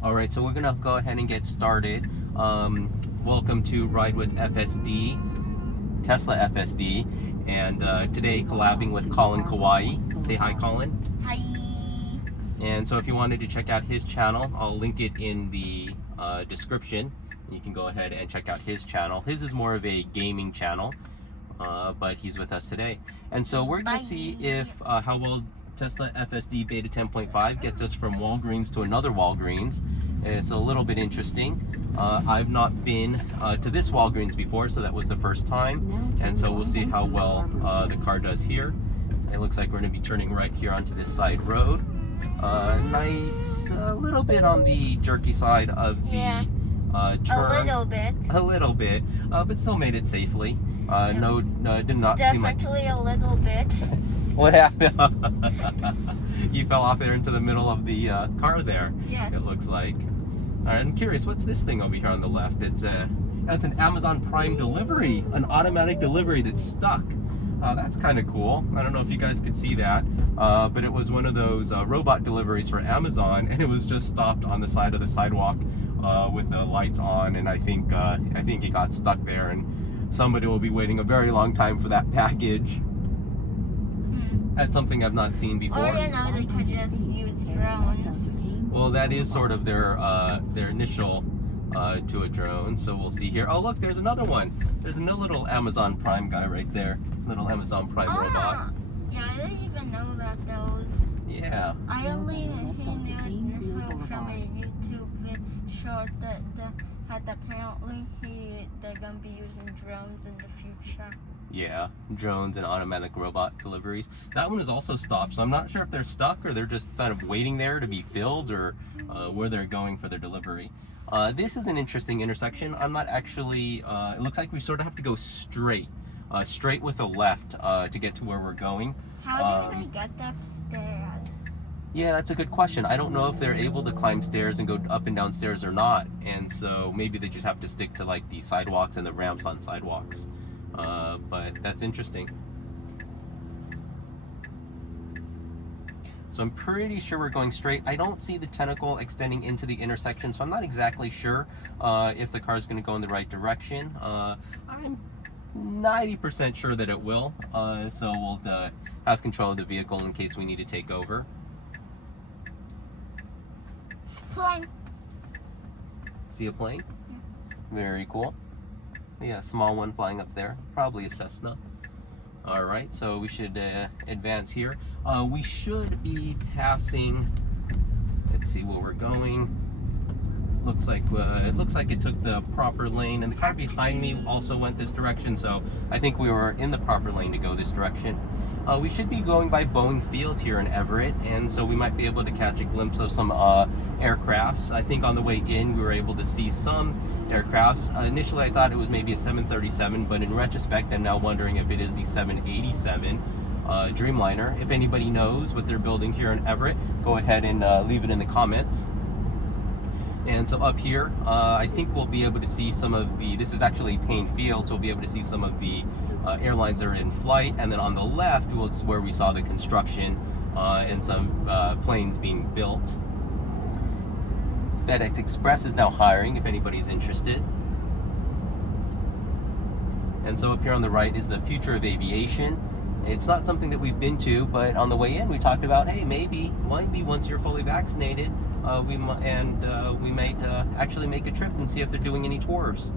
All right, so we're gonna go ahead and get started. Welcome to Ride with FSD, Tesla FSD, and today collabing with Colin Kauai. Say hi, Colin. Hi. And so if you wanted to check out his channel, I'll link it in the description. You can go ahead and check out his channel. His is more of a gaming channel, but he's with us today. And so we're gonna see if how well Tesla FSD Beta 10.5 gets us from Walgreens to another Walgreens. It's a little bit interesting. I've not been to this Walgreens before, so that was the first time. And so we'll see how well the car does here. It looks like we're going to be turning right here onto this side road. Nice, a little bit on the jerky side of the turn. A little bit, but still made it safely. No, it did not seem like... Definitely a little bit. What happened? You fell off there into the middle of the car there. Yes. It looks like. All right, I'm curious, what's this thing over here on the left? It's an Amazon Prime delivery, an automatic delivery that's stuck. That's kind of cool. I don't know if you guys could see that, but it was one of those robot deliveries for Amazon, and it was just stopped on the side of the sidewalk with the lights on, and I think it got stuck there, and somebody will be waiting a very long time for that package. That's something I've not seen before. Or you know, they could just use drones. Well, that is sort of their initial to a drone. So we'll see here. Oh, look, there's another one. There's another little Amazon Prime guy right there. Little Amazon Prime robot. Yeah, I didn't even know about those. Yeah. I only knew from a YouTube short that apparently they're gonna be using drones in the future. Yeah, drones and automatic robot deliveries. That one is also stopped, so I'm not sure if they're stuck or they're just kind of waiting there to be filled, or where they're going for their delivery. This is an interesting intersection. I'm not actually, it looks like we sort of have to go straight with a left to get to where we're going. How do they get upstairs? Yeah, that's a good question. I don't know if they're able to climb stairs and go up and down stairs or not, and so maybe they just have to stick to like the sidewalks and the ramps on sidewalks. But that's interesting. So I'm pretty sure we're going straight. I don't see the tentacle extending into the intersection, so I'm not exactly sure if the car is going to go in the right direction. I'm 90% sure that it will, so we'll have control of the vehicle in case we need to take over. Plane. See a plane? Very cool. Yeah, small one flying up there, probably a Cessna. All right, so we should advance here. We should be passing, let's see where we're going. It looks like it took the proper lane, and the car behind me also went this direction, so I think we were in the proper lane to go this direction. We should be going by Boeing Field here in Everett, and so we might be able to catch a glimpse of some aircrafts. I think on the way in we were able to see some aircrafts. Initially I thought it was maybe a 737, but in retrospect I'm now wondering if it is the 787 Dreamliner. If anybody knows what they're building here in Everett, go ahead and leave it in the comments. And so up here, I think we'll be able to see some of the, this is actually Payne Field, so we'll be able to see some of the airlines that are in flight. And then on the left, it's where we saw the construction and some planes being built. FedEx Express is now hiring, if anybody's interested. And so up here on the right is the future of aviation. It's not something that we've been to, but on the way in we talked about, hey, maybe once you're fully vaccinated, we might actually make a trip and see if they're doing any tours.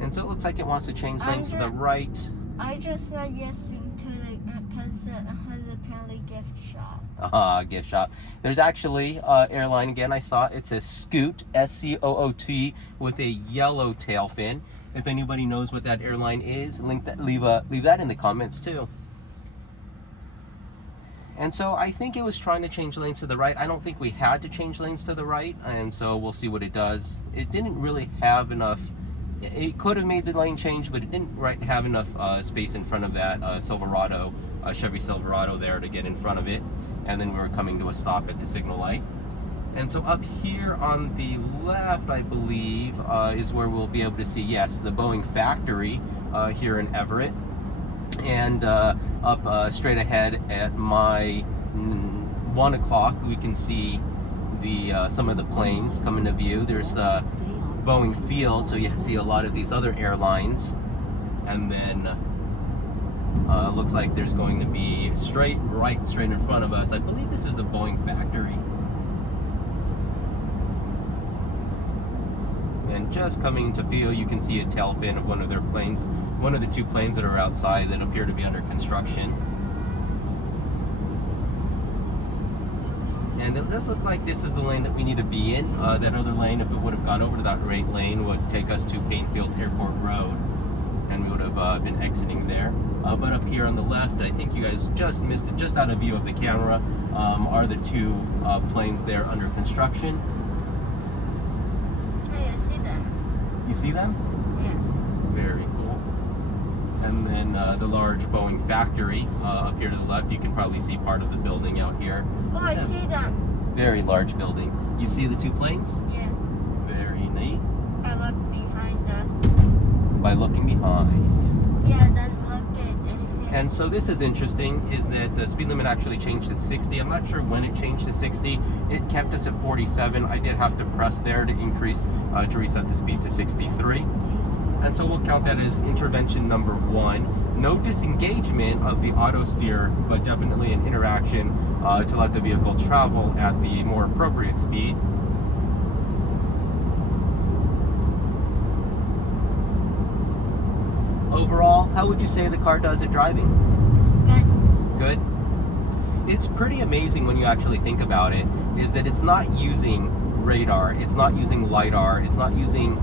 And so it looks like it wants to change lanes to the right. I just said yes to the because it has apparently gift shop. Gift shop. There's actually airline again. I saw it says Scoot, S-C-O-O-T, with a yellow tail fin. If anybody knows what that airline is, leave that in the comments too. And so I think it was trying to change lanes to the right. I don't think we had to change lanes to the right, and so we'll see what it does. It didn't really have enough. It could have made the lane change, but it didn't have enough space in front of that Silverado, Chevy Silverado there to get in front of it. And then we were coming to a stop at the signal light. And so up here on the left, I believe, is where we'll be able to see, yes, the Boeing factory here in Everett. And up straight ahead at my 1 o'clock, we can see the some of the planes come into view. There's Boeing Field, so you see a lot of these other airlines, and then looks like there's going to be straight in front of us. I believe this is the Boeing factory. And just coming into view, you can see a tail fin of one of their planes, one of the two planes that are outside that appear to be under construction. And it does look like this is the lane that we need to be in. That other lane, if it would have gone over to that right lane, would take us to Painfield Airport Road, and we would have been exiting there. But up here on the left, I think you guys just missed it, just out of view of the camera, are the two planes there under construction. Hey, I see them. You see them? Yeah. Very cool. And then the large Boeing factory up here to the left, you can probably see part of the building out here. Oh, I see them. Very large building. You see the two planes? Yeah. Very neat. I look behind us. By looking behind. Yeah, then look at it. And so this is interesting, is that the speed limit actually changed to 60. I'm not sure when it changed to 60. It kept us at 47. I did have to press there to increase, to reset the speed to 63. And so we'll count that as intervention number 1. No disengagement of the auto steer, but definitely an interaction to let the vehicle travel at the more appropriate speed. Overall, how would you say the car does at driving? Good. Good? It's pretty amazing when you actually think about it, is that it's not using radar, it's not using LiDAR, it's not using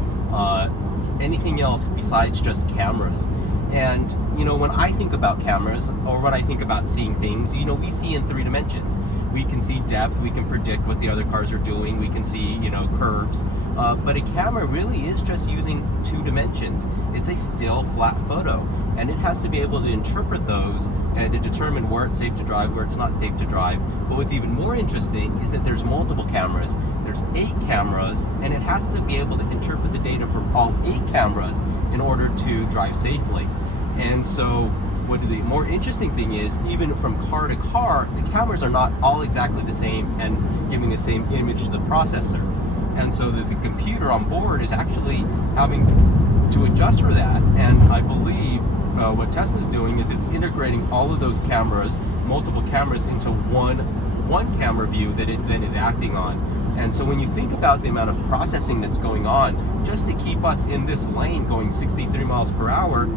anything else besides just cameras. And, you know, when I think about cameras, or when I think about seeing things, you know, we see in 3 dimensions. We can see depth, we can predict what the other cars are doing, we can see, you know, curves. But a camera really is just using 2 dimensions. It's a still, flat photo. And it has to be able to interpret those and to determine where it's safe to drive, where it's not safe to drive. But what's even more interesting is that there's multiple cameras. There's 8 cameras, and it has to be able to interpret the data from all 8 cameras in order to drive safely. And so what the more interesting thing is, even from car to car, the cameras are not all exactly the same and giving the same image to the processor. And so the computer on board is actually having to adjust for that. And I believe what Tesla's doing is it's integrating all of those cameras, multiple cameras, into one camera view that it then is acting on. And so when you think about the amount of processing that's going on just to keep us in this lane going 63 miles per hour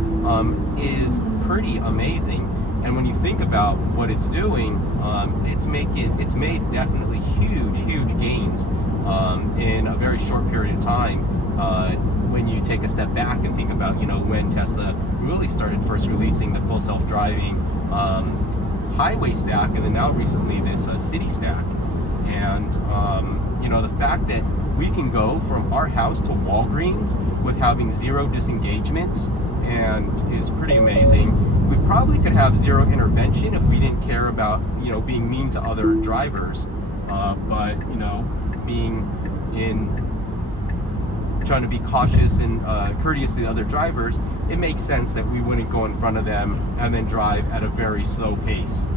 is pretty amazing. And when you think about what it's doing, it's made definitely huge gains in a very short period of time. When you take a step back and think about, you know, when Tesla really started first releasing the full self-driving highway stack, and then now recently this city stack. And you know, the fact that we can go from our house to Walgreens with having 0 disengagements and is pretty amazing. We probably could have 0 intervention if we didn't care about, you know, being mean to other drivers. But you know, trying to be cautious and courteous to the other drivers, it makes sense that we wouldn't go in front of them and then drive at a very slow pace.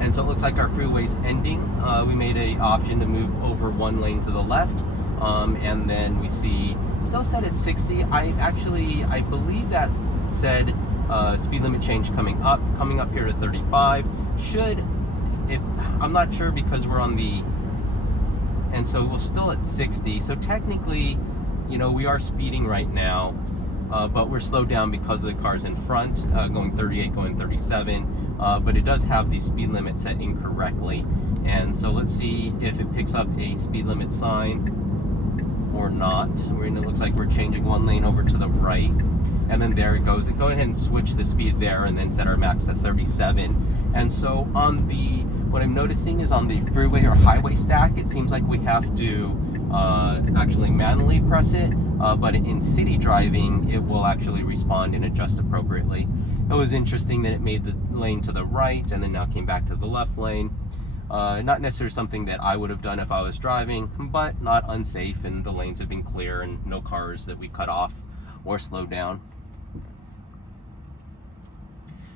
And so it looks like our freeway's ending. We made an option to move over 1 lane to the left, and then we see still set at 60. I believe that said speed limit change coming up here to 35. I'm not sure because we're on the, and so we're still at 60. So technically, you know, we are speeding right now, but we're slowed down because of the cars in front, going 38, going 37. But it does have the speed limit set incorrectly. And so let's see if it picks up a speed limit sign or not. It looks like we're changing 1 lane over to the right. And then there it goes. Go ahead and switch the speed there and then set our max to 37. And so on what I'm noticing is on the freeway or highway stack, it seems like we have to actually manually press it. But in city driving, it will actually respond and adjust appropriately. It was interesting that it made the lane to the right and then now came back to the left lane. Not necessarily something that I would have done if I was driving, but not unsafe, and the lanes have been clear and no cars that we cut off or slowed down.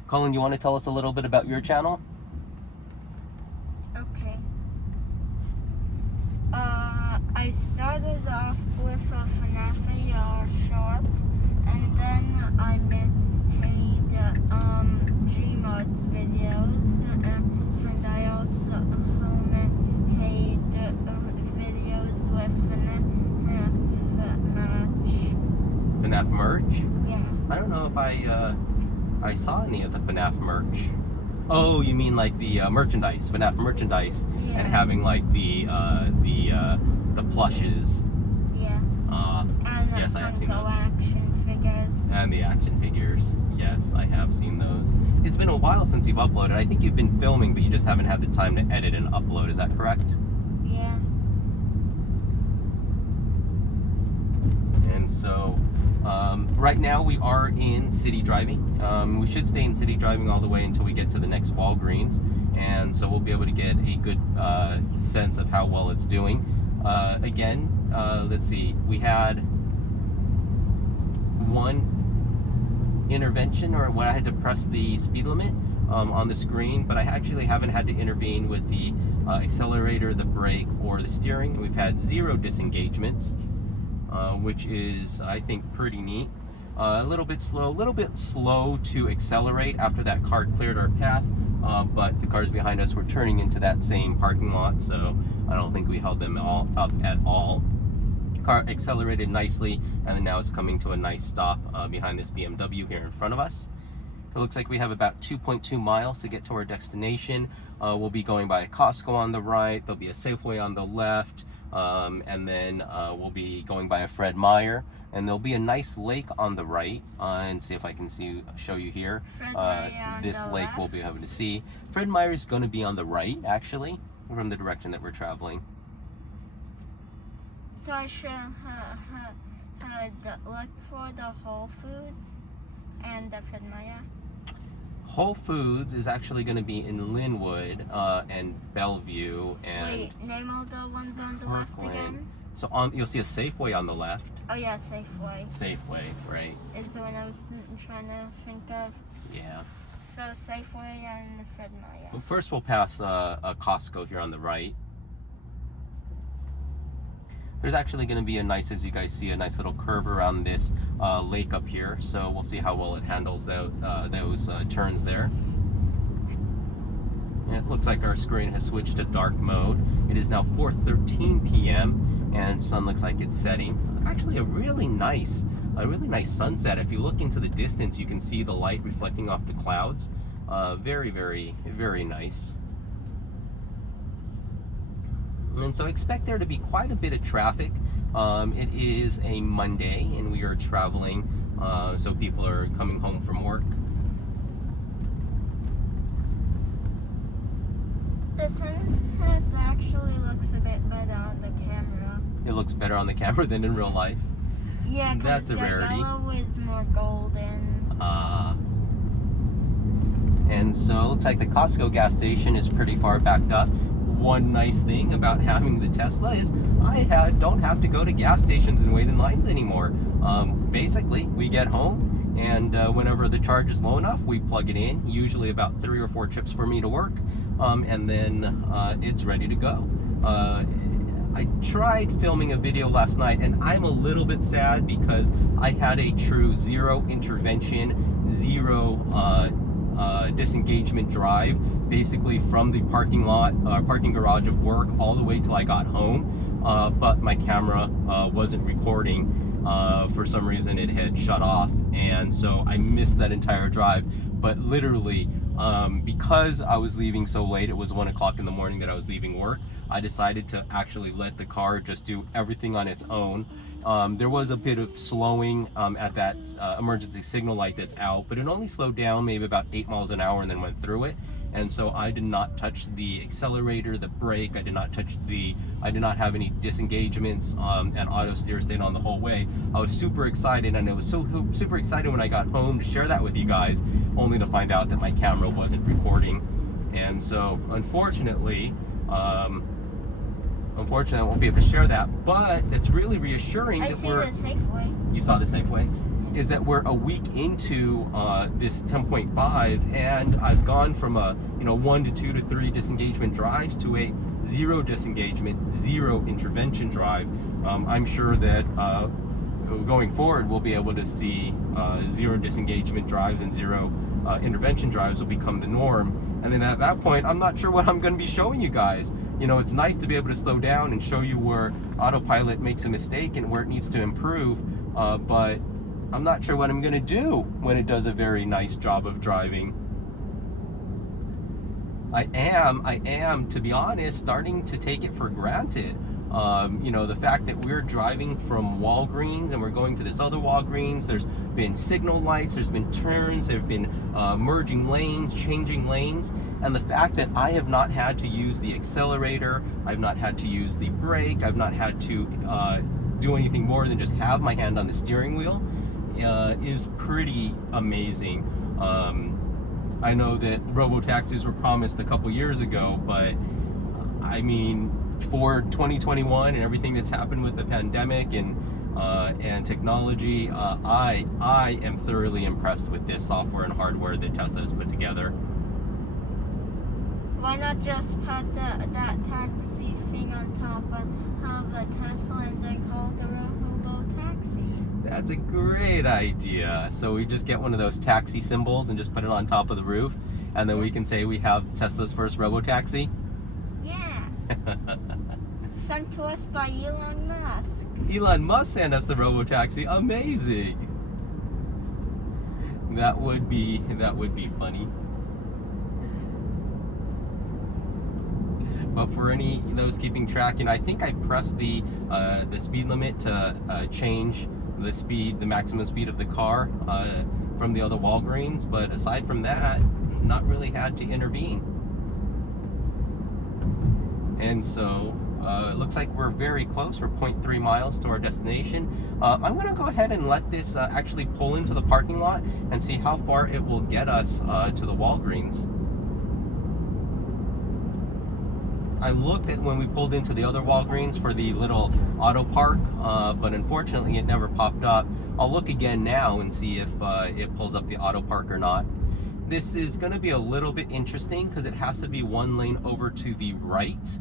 Colin, you want to tell us a little bit about your channel? Okay. started off with a FNAF AR shot, and then I made Gmod videos, and I also made videos with FNAF merch. FNAF merch? Yeah. I don't know if I saw any of the FNAF merch. Oh, you mean like the merchandise, FNAF merchandise, Yeah. and having like the plushes. Yeah. And Yes, I have seen Funko those. action figures. And the action figures. Yes, I have seen those. It's been a while since you've uploaded. I think you've been filming, but you just haven't had the time to edit and upload. Is that correct? Yeah. And so, right now we are in city driving. We should stay in city driving all the way until we get to the next Walgreens. And so we'll be able to get a good sense of how well it's doing. Again, let's see, we had one intervention, or when I had to press the speed limit on the screen, but I actually haven't had to intervene with the accelerator, the brake, or the steering. We've had 0 disengagements, which is, I think, pretty neat. A little bit slow to accelerate after that car cleared our path, but the cars behind us were turning into that same parking lot, so I don't think we held them all up at all. Car accelerated nicely, and then now it's coming to a nice stop behind this BMW here in front of us. It looks like we have about 2.2 miles to get to our destination. We'll be going by a Costco on the right, there'll be a Safeway on the left, and then we'll be going by a Fred Meyer, and there'll be a nice lake on the right, and see if I can show you here. Fred Meyer on This the lake left. we'll be able to see. Fred Meyer is going to be on the right, actually, from the direction that we're traveling. So I should look for the Whole Foods and the Fred Meyer. Whole Foods is actually going to be in Linwood and Bellevue and Wait, name all the ones on the left Parkland. again. So you'll see a Safeway on the left. Oh yeah, Safeway. Safeway, right? Is the one I was trying to think of. Yeah. So Safeway and Fred Meyer. But first we'll pass a Costco here on the right. There's actually going to be a nice, as you guys see, a nice little curve around this lake up here. So we'll see how well it handles those turns there. And it looks like our screen has switched to dark mode. It is now 4:13 p.m. and sun looks like it's setting. Actually, a really nice sunset. If you look into the distance, you can see the light reflecting off the clouds. Very, very, very nice. And so expect there to be quite a bit of traffic. It is a Monday and we are traveling, so people are coming home from work. The sunset actually looks a bit better on the camera. It looks better on the camera than in real life. Yeah, because That's a the rarity. yellow is more golden. And so it looks like the Costco gas station is pretty far backed up. One nice thing about having the Tesla is I don't have to go to gas stations and wait in lines anymore. Basically, we get home and whenever the charge is low enough, we plug it in, usually about 3 or 4 trips for me to work, and then it's ready to go. I tried filming a video last night and I'm a little bit sad because I had a true 0 intervention, 0 disengagement drive, basically from the parking garage of work all the way till I got home, but my camera wasn't recording. For some reason it had shut off, and so I missed that entire drive. But literally, because I was leaving so late, it was 1 o'clock in the morning that I was leaving work, I decided to actually let the car just do everything on its own. There was a bit of slowing at that emergency signal light that's out, but it only slowed down maybe about 8 miles an hour and then went through it. And so I did not touch the accelerator, the brake, I did not have any disengagements, and auto steer stayed on the whole way. I was super excited, and I was super excited when I got home to share that with you guys, only to find out that my camera wasn't recording. And so unfortunately, I won't be able to share that, but it's really reassuring I that see the Safeway. You saw the Safeway? Is that we're a week into this 10.5, and I've gone from a 1 to 2 to 3 disengagement drives to a 0 disengagement, 0 intervention drive, I'm sure that going forward, we'll be able to see zero disengagement drives and zero intervention drives will become the norm. And then at that point, I'm not sure what I'm going to be showing you guys. You know, it's nice to be able to slow down and show you where autopilot makes a mistake and where it needs to improve, but I'm not sure what I'm going to do when it does a very nice job of driving. I am, to be honest, starting to take it for granted. You know, the fact that we're driving from Walgreens and we're going to this other Walgreens, there's been signal lights, there's been turns, there's been merging lanes, changing lanes, and the fact that I have not had to use the accelerator, I've not had to use the brake, I've not had to do anything more than just have my hand on the steering wheel is pretty amazing. I know that robo-taxis were promised a couple years ago, but I mean, for 2021 and everything that's happened with the pandemic and technology, I am thoroughly impressed with this software and hardware that Tesla has put together. Why not just put that taxi thing on top of a Tesla and then call it a robo-taxi? That's a great idea. So we just get one of those taxi symbols and just put it on top of the roof, and then we can say we have Tesla's first robo-taxi? Yeah. Sent to us by Elon Musk. Elon Musk sent us the robo-taxi. Amazing. That would be funny. But for any of those keeping track, and I think I pressed the speed limit to change the maximum speed of the car from the other Walgreens, but aside from that, not really had to intervene. And so it looks like we're very close. We're 0.3 miles to our destination. I'm going to go ahead and let this actually pull into the parking lot and see how far it will get us to the Walgreens. I looked at when we pulled into the other Walgreens for the little auto park, but unfortunately it never popped up. I'll look again now and see if it pulls up the auto park or not. This is going to be a little bit interesting because it has to be one lane over to the right.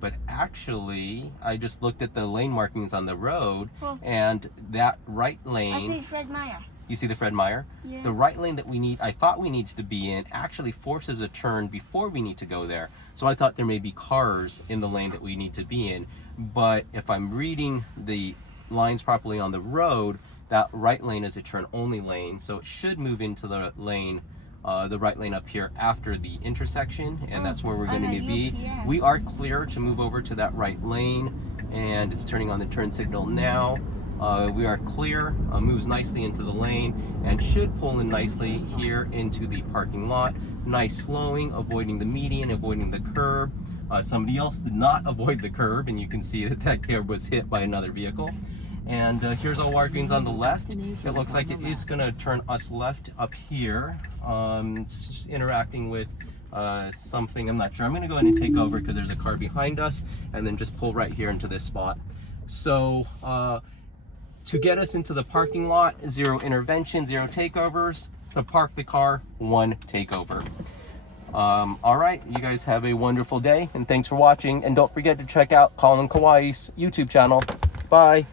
But actually, I just looked at the lane markings on the road, and that right lane... I see Fred Meyer. You see the Fred Meyer? Yeah. The right lane that I thought we needed to be in actually forces a turn before we need to go there. So I thought there may be cars in the lane that we need to be in. But if I'm reading the lines properly on the road, that right lane is a turn only lane. So it should move into the lane, the right lane up here after the intersection. And that's where we're going to be. We are clear to move over to that right lane. And it's turning on the turn signal now. We are clear, moves nicely into the lane, and should pull in nicely here into the parking lot. Nice slowing, avoiding the median, avoiding the curb. Somebody else did not avoid the curb, and you can see that that curb was hit by another vehicle. And here's our Walgreens on the left. It looks like it is going to turn us left up here. It's just interacting with something, I'm not sure. I'm going to go ahead and take over because there's a car behind us, and then just pull right here into this spot. So, to get us into the parking lot, zero intervention, zero takeovers. To park the car, one takeover. All right, you guys have a wonderful day, and thanks for watching. And don't forget to check out Colin Kauai's YouTube channel. Bye.